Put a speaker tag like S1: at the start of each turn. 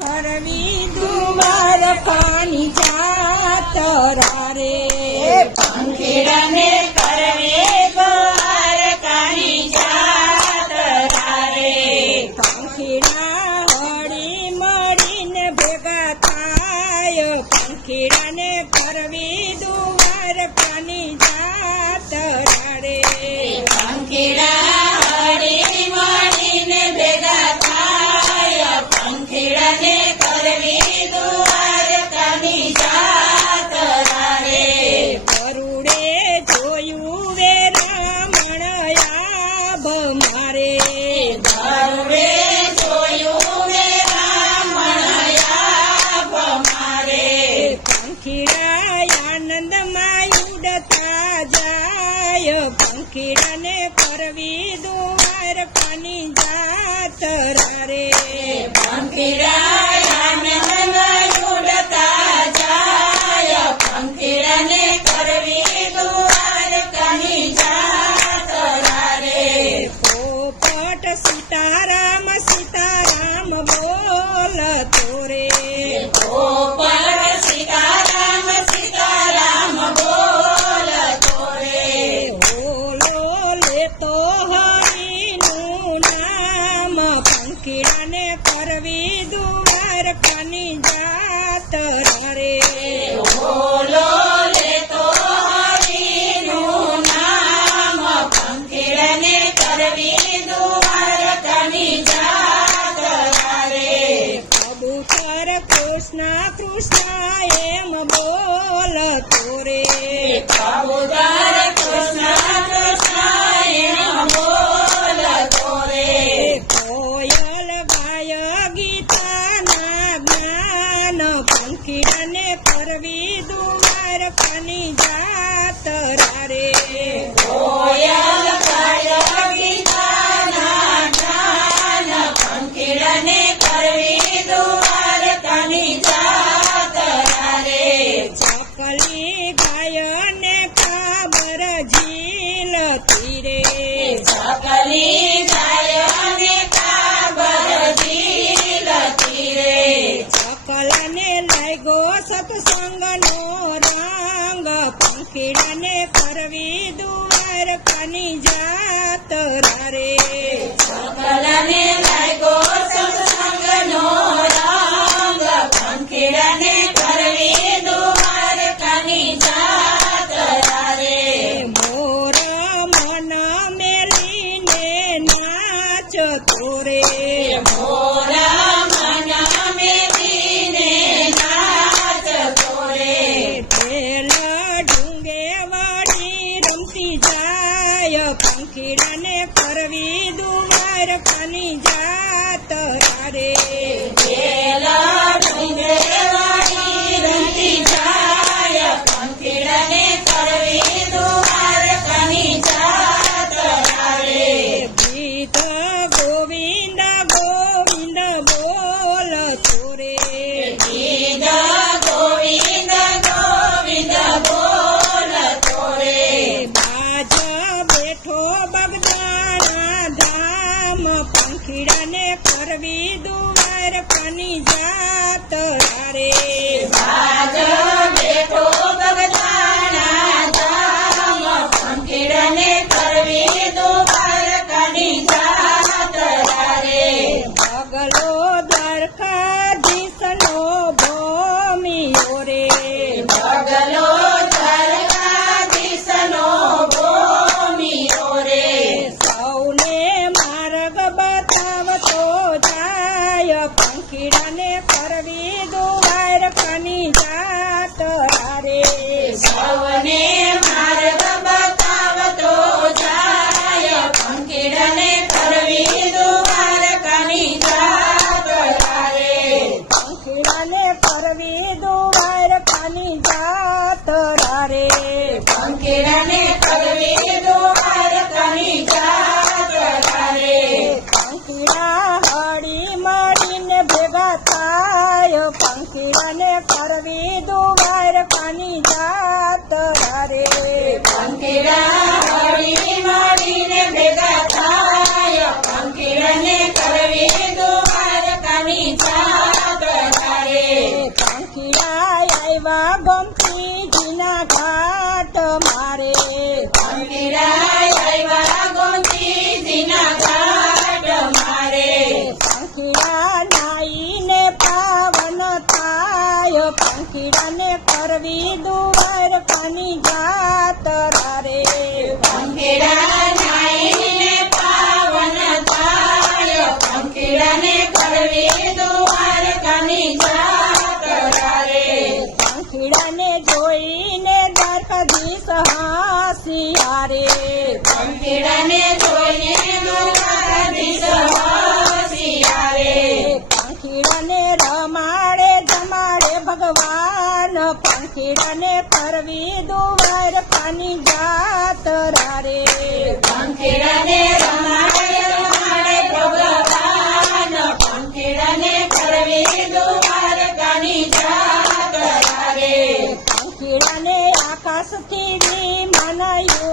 S1: કરવી દુવાર પાણી જાતરા રે
S2: પંખીડાને કરવે
S1: પંખીડાને પરવી દુવાર પાણી જાત રે ઉડતા જાય. પંખીડાને કરવી
S2: દ્વારકાની જાતરા રે
S1: પોપટ સીતારામ પંખીડાને કરવી દુવાર પાની જાત રે
S2: બોલો લેતો હરિનું નામ પંખીડાને કરવી દ્વારકાની જાતરા રે
S1: કબૂતર કૃષ્ણ કૃષ્ણ એમ બોલતો રે
S2: કબૂતર કૃષ્ણ કૃષ્ણ એમ બોલતો રે
S1: સત્સંગનો રંગ પંખીડાને કરવી દુવાર પાણી જાત રે
S2: સકલને લાગ્યો સત્સંગનો રંગ પંખીડાને કરવી દ્વારકાની જાતરા રે
S1: મોર મન મેલીને નાચતો રે
S2: મોરા
S1: પંખીડાને કરવી દુવાર જાત જાતરા રે દુવાર જાત રે
S2: કરવી
S1: દુવાર કાની જાતરા રે
S2: પંખીડાને
S1: દુવાર પાણી જાત રે પંખીડા
S2: પાવન થાય. પંખીડાને કરવી દ્વારકાની જાત્રા રે
S1: પંખીડાને જોઈને દ્વારકાધીશ હાસિયા રે
S2: જોઈને દ્વારકાધીશ
S1: પંખીડાને પરવી દુવાર પાણી જાત રે
S2: પંખીડાને રમાડે રમાડે ભગવાન. રે
S1: આકાશથી ચરા